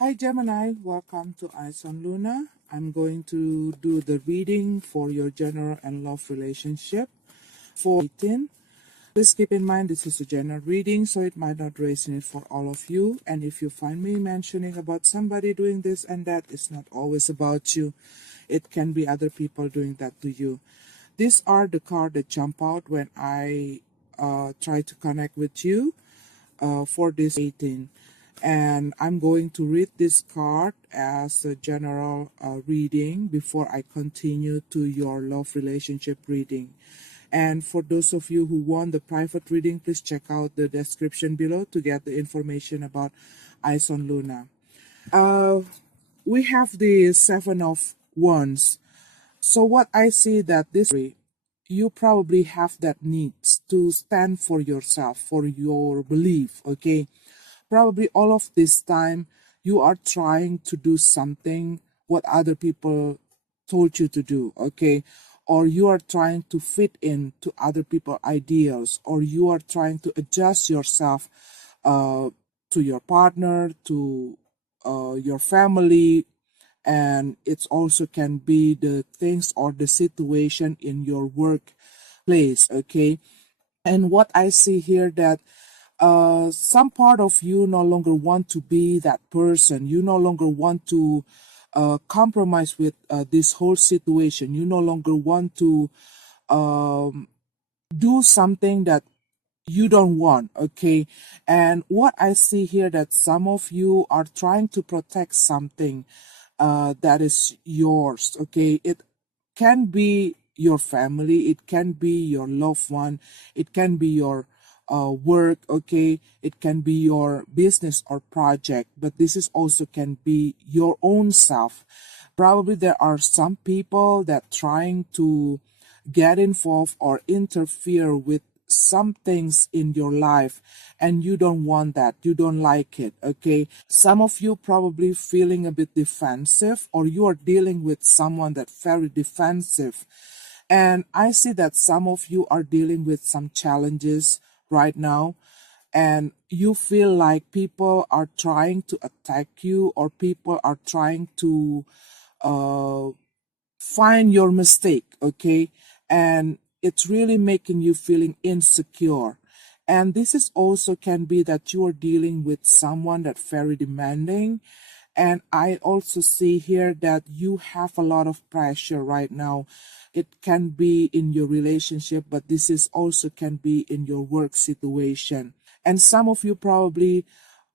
Hi Gemini, welcome to Eyes on Luna. I'm going to do the reading for your general and love relationship for 18. Please keep in mind this is a general reading, so it might not resonate for all of you. And if you find me mentioning about somebody doing this and that, it's not always about you. It can be other people doing that to you. These are the cards that jump out when I try to connect with you for this 18. And I'm going to read this card as a general reading before I continue to your love relationship reading. And for those of you who want the private reading, please check out the description below to get the information about Eyes on Luna. We have the Seven of Wands. So what I see that this you probably have that needs to stand for yourself, for your belief, okay? Probably all of this time you are trying to do something what other people told you to do, okay? Or you are trying to fit in to other people's ideals, or you are trying to adjust yourself to your partner, to your family, and it also can be the things or the situation in your workplace, okay? And what I see here that some part of you no longer want to be that person. You no longer want to compromise with this whole situation. You no longer want to do something that you don't want, okay? And what I see here that some of you are trying to protect something that is yours, okay? It can be your family, it can be your loved one, it can be your work, okay? It can be your business or project, but this is also can be your own self. Probably there are some people that trying to get involved or interfere with some things in your life, and you don't want that, you don't like it, okay? Some of you probably feeling a bit defensive, or you are dealing with someone that's very defensive. And I see that some of you are dealing with some challenges right now, and you feel like people are trying to attack you, or people are trying to uh, find your mistake, okay? And it's really making you feeling insecure. And this is also can be that you are dealing with someone that's very demanding. And I also see here that you have a lot of pressure right now. It can be in your relationship, but this is also can be in your work situation. And some of you probably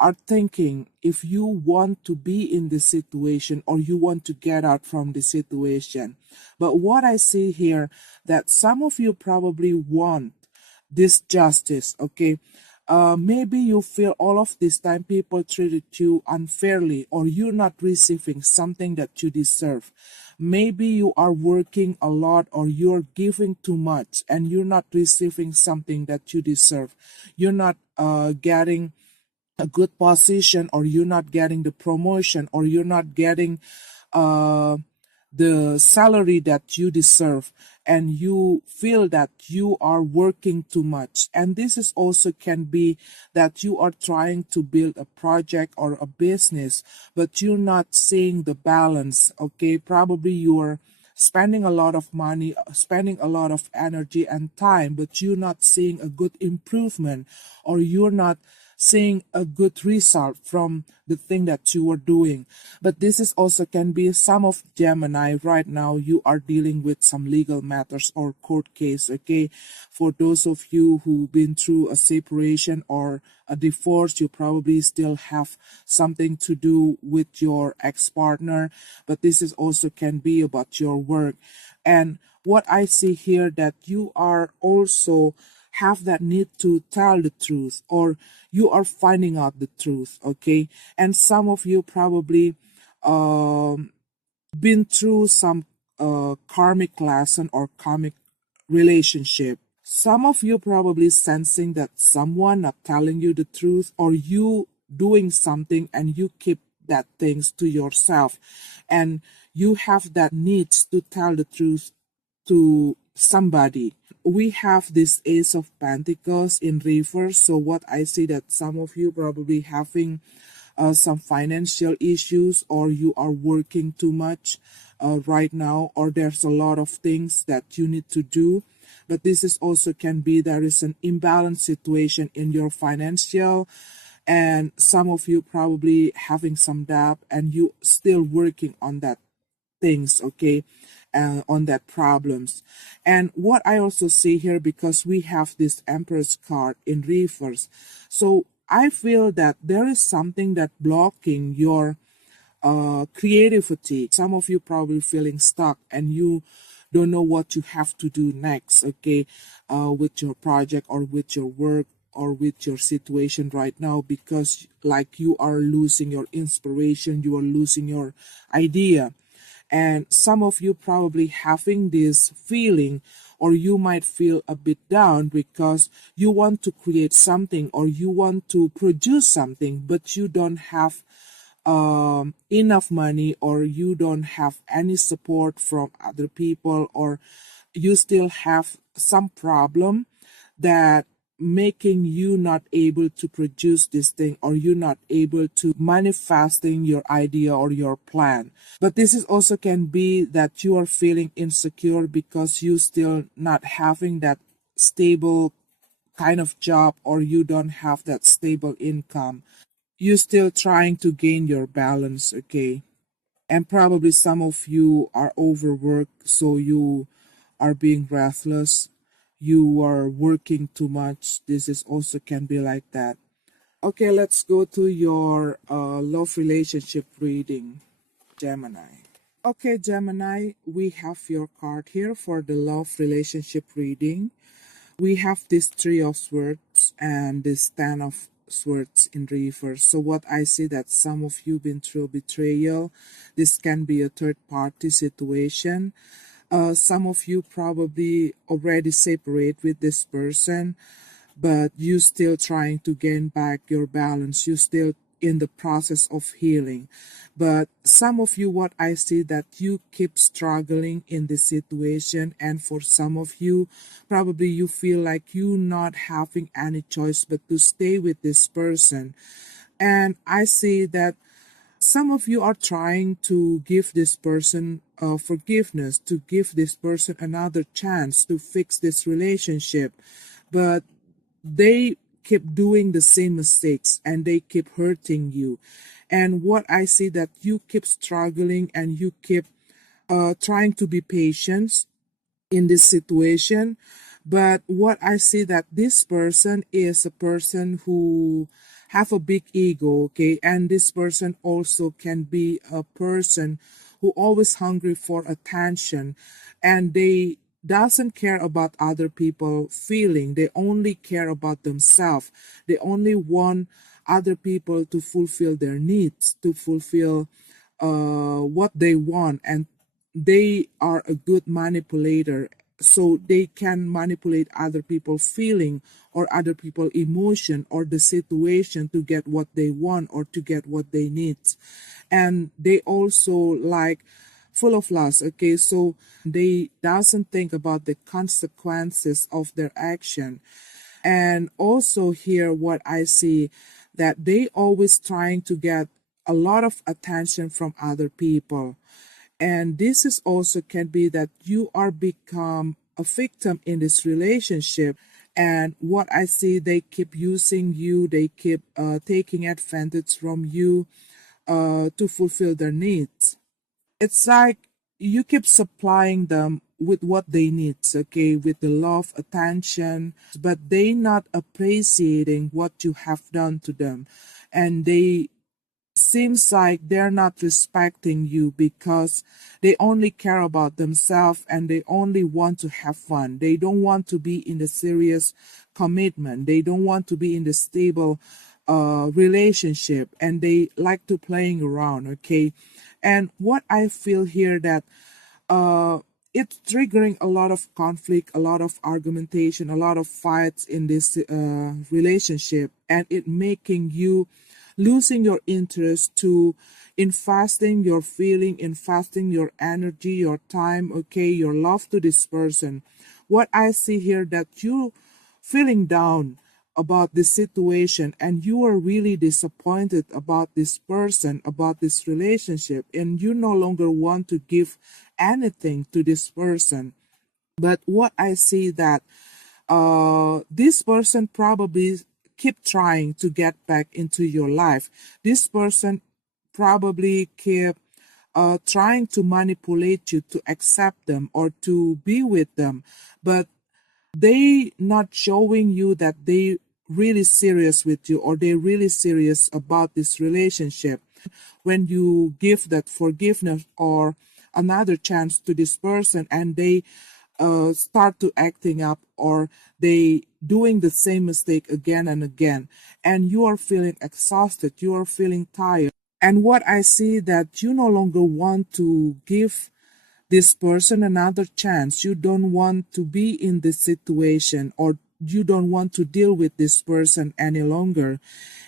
are thinking if you want to be in this situation or you want to get out from the situation. But what I see here that some of you probably want this justice, okay? Maybe you feel all of this time people treated you unfairly, or you're not receiving something that you deserve. Maybe you are working a lot, or you're giving too much and you're not receiving something that you deserve. You're not getting a good position, or you're not getting the promotion, or you're not getting uh, the salary that you deserve, and you feel that you are working too much. And this is also can be that you are trying to build a project or a business, but you're not seeing the balance, okay? Probably you're spending a lot of money, spending a lot of energy and time, but you're not seeing a good improvement, or you're not seeing a good result from the thing that you are doing. But this is also can be some of Gemini right now. You are dealing with some legal matters or court case, okay? For those of you who've been through a separation or a divorce, you probably still have something to do with your ex-partner, but this is also can be about your work. And what I see here that you are also have that need to tell the truth, or you are finding out the truth, okay? And some of you probably been through some karmic lesson or karmic relationship. Some of you probably sensing that someone not telling you the truth, or you doing something and you keep that things to yourself, and you have that needs to tell the truth to somebody. We have this Ace of Pentacles in reverse. So what I see that some of you probably having some financial issues, or you are working too much right now, or there's a lot of things that you need to do. But this is also can be there is an imbalanced situation in your financial, and some of you probably having some debt and you still working on that things, okay, on that problems. And what I also see here, because we have this Empress card in reverse, so I feel that there is something that blocking your creativity. Some of you probably feeling stuck and you don't know what you have to do next, okay, with your project or with your work or with your situation right now, because like you are losing your inspiration, you are losing your idea. And some of you probably having this feeling, or you might feel a bit down because you want to create something or you want to produce something, but you don't have enough money, or you don't have any support from other people, or you still have some problem that making you not able to produce this thing, or you not able to manifesting your idea or your plan. But this is also can be that you are feeling insecure because you still not having that stable kind of job, or you don't have that stable income. You still trying to gain your balance, okay? And probably some of you are overworked, so you are being restless, you are working too much. This is also can be like that. Okay, let's go to your love relationship reading, Gemini. Okay, Gemini, we have your card here for the love relationship reading. We have this Three of Swords and this Ten of Swords in reverse. So what I see that some of you been through betrayal. This can be a third party situation. Some of you probably already separate with this person, but you still trying to gain back your balance. You still in the process of healing. But some of you, what I see that you keep struggling in this situation, and for some of you, probably you feel like you not having any choice but to stay with this person. And I see that some of you are trying to give this person forgiveness, to give this person another chance to fix this relationship, but they keep doing the same mistakes and they keep hurting you. And what I see that you keep struggling and you keep trying to be patient in this situation. But what I see that this person is a person who have a big ego, okay? And this person also can be a person who always hungry for attention, and they doesn't care about other people feeling. They only care about themselves. They only want other people to fulfill their needs, to fulfill what they want, and they are a good manipulator, so they can manipulate other people feeling or other people emotion or the situation to get what they want or to get what they need. And they also like full of lust, okay? So they doesn't think about the consequences of their action. And also here what I see that they always trying to get a lot of attention from other people. And this is also can be that you are become a victim in this relationship. And what I see, they keep using you, they keep taking advantage from you to fulfill their needs. It's like you keep supplying them with what they need, okay, with the love, attention, but they not appreciating what you have done to them. And they seems like they're not respecting you because they only care about themselves and they only want to have fun. They don't want to be in the serious commitment. They don't want to be in the stable relationship, and they like to playing around, okay? And what I feel here that it's triggering a lot of conflict, a lot of argumentation, a lot of fights in this relationship, and it making you losing your interest to investing your feeling, investing your energy, your time, okay, your love to this person. What I see here that you feeling down about this situation and you are really disappointed about this person, about this relationship, and you no longer want to give anything to this person. But what I see that this person probably keep trying to get back into your life. This person probably keep trying to manipulate you to accept them or to be with them, but they not showing you that they really serious with you or they really serious about this relationship. When you give that forgiveness or another chance to this person and they start to acting up or they doing the same mistake again and again, and you are feeling exhausted, you are feeling tired, and what I see that you no longer want to give this person another chance. You don't want to be in this situation or you don't want to deal with this person any longer.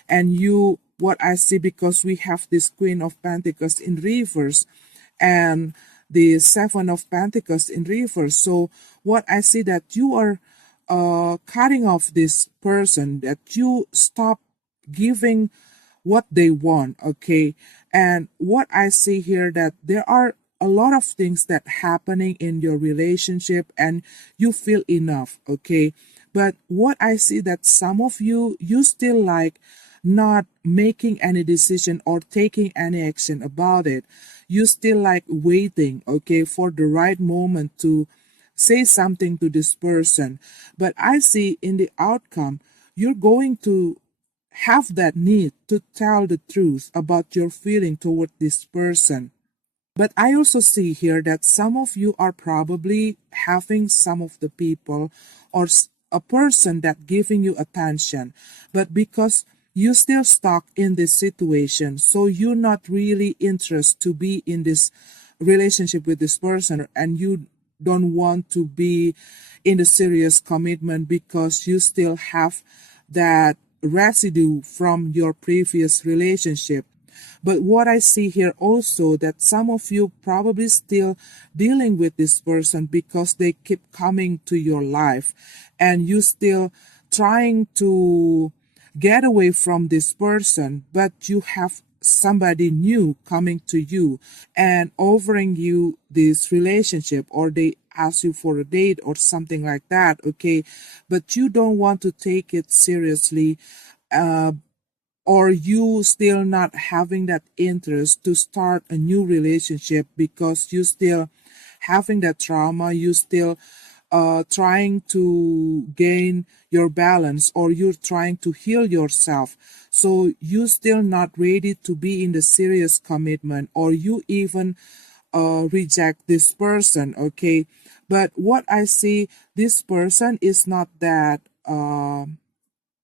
And you, what I see, because we have this Queen of Pentacles in reverse and the Seven of Pentacles in reverse. So what I see that you are cutting off this person, that you stop giving what they want, okay? And what I see here that there are a lot of things that happening in your relationship and you feel enough, okay? But what I see that some of you, you still like not making any decision or taking any action about it. You still like waiting, okay, for the right moment to say something to this person. But I see in the outcome, you're going to have that need to tell the truth about your feeling toward this person. But I also see here that some of you are probably having some of the people or a person that giving you attention, but because you still stuck in this situation, so you're not really interested to be in this relationship with this person and you don't want to be in the serious commitment because you still have that residue from your previous relationship. But what I see here also that some of you probably still dealing with this person because they keep coming to your life and you still trying to get away from this person, but you have somebody new coming to you and offering you this relationship or they ask you for a date or something like that, okay? But you don't want to take it seriously, or you still not having that interest to start a new relationship because you still having that trauma, you still trying to gain your balance or you're trying to heal yourself. So you still not ready to be in the serious commitment or you even reject this person, okay? But what I see, this person is not that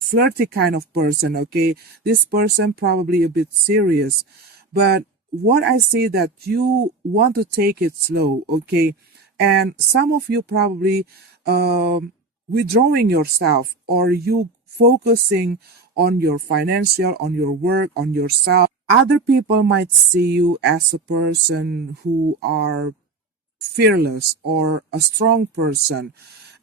flirty kind of person, okay? This person probably a bit serious. But what I see that you want to take it slow, okay? And some of you probably withdrawing yourself or you focusing on your financial, on your work, on yourself. Other people might see you as a person who are fearless or a strong person.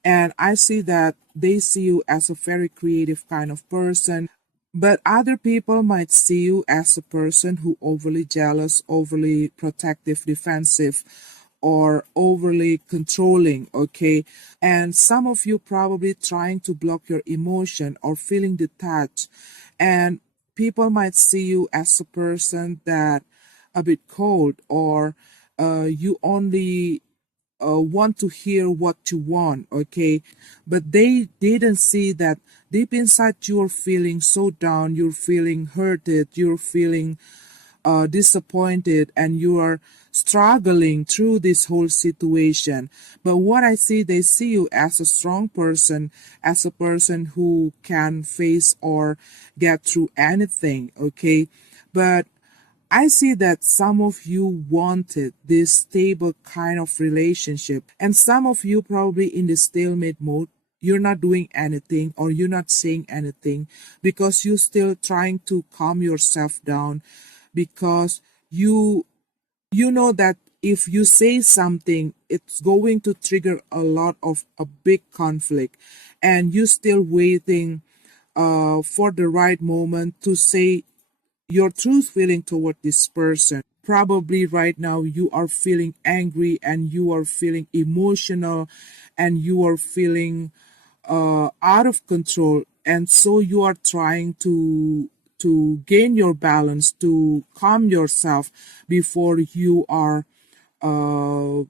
And I see that they see you as a very creative kind of person. But other people might see you as a person who overly jealous, overly protective, defensive, or overly controlling, okay? And some of you probably trying to block your emotion or feeling detached. And people might see you as a person that a bit cold or you only want to hear what you want, okay? But they didn't see that deep inside you're feeling so down, you're feeling hurted, you're feeling disappointed, and you are struggling through this whole situation. But what I see, they see you as a strong person, as a person who can face or get through anything, okay? But I see that some of you wanted this stable kind of relationship, and some of you probably in the stalemate mode. You're not doing anything or you're not saying anything because you're still trying to calm yourself down because you know that if you say something, it's going to trigger a lot of a big conflict, and you're still waiting for the right moment to say your true feeling toward this person. Probably right now you are feeling angry and you are feeling emotional and you are feeling out of control, and so you are trying to gain your balance, to calm yourself before you are uh,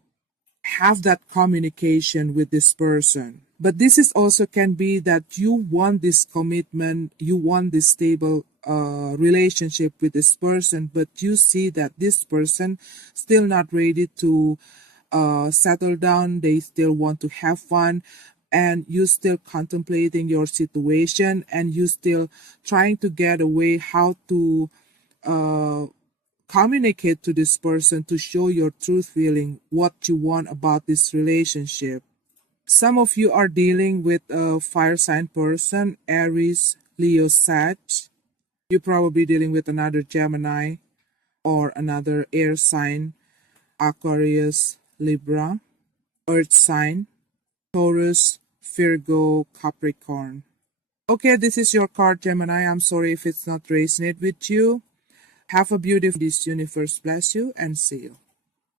have that communication with this person. But this is also can be that you want this commitment, you want this stable relationship with this person, but you see that this person still not ready to settle down. They still want to have fun, and you still contemplating your situation, and you still trying to get away how to uh, communicate to this person to show your true feeling, what you want about this relationship. Some of you are dealing with a fire sign person, Aries, Leo, Sag. You're probably dealing with another Gemini or another air sign, Aquarius, Libra, earth sign, Taurus, Virgo, Capricorn. Okay, this is your card, Gemini. I'm sorry if it's not resonate with you. Have a beautiful, this universe bless you, and see you.